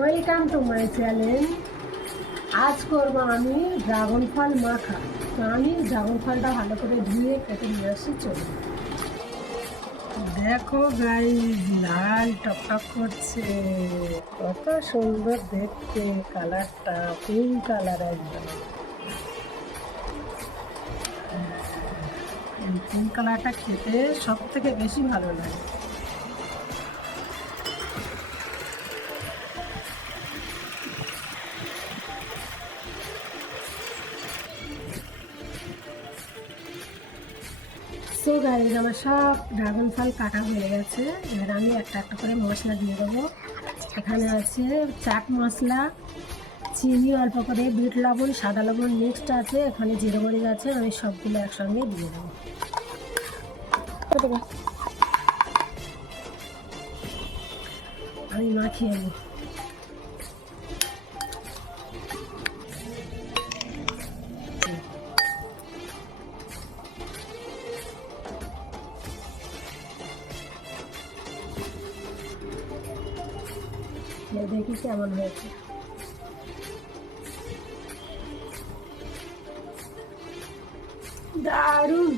Welcome to my channel. আজ করবো আমি ড্রাগন ফল মাখা। তো আমি ড্রাগন ফলটা ভালো করে ধুয়ে কেটে নিয়ে আসি, চলুন। দেখো গাইস, লাল টকটক করছে, কত সুন্দর দেখতে, কালারটা পিঙ্ক কালার একদম। এই পিঙ্ক কালারটা খেতে সব থেকে বেশি ভালো লাগে। সো গাইস, আমার সব ড্রাগন ফল কাটা হয়ে গেছে। এবার আমি একটা একটা করে মশলা দিয়ে দেবো। এখানে আছে চাট মশলা, চিনি অল্প করে, বিট লবণ, সাদা লবণ মিক্সড আছে, এখানে জিরে মরিচ আছে। আমি সবগুলো একসঙ্গে দিয়ে দেবো। আমি মাখিয়ে নিই। দেখি কেমন হয়েছে। দারুণ।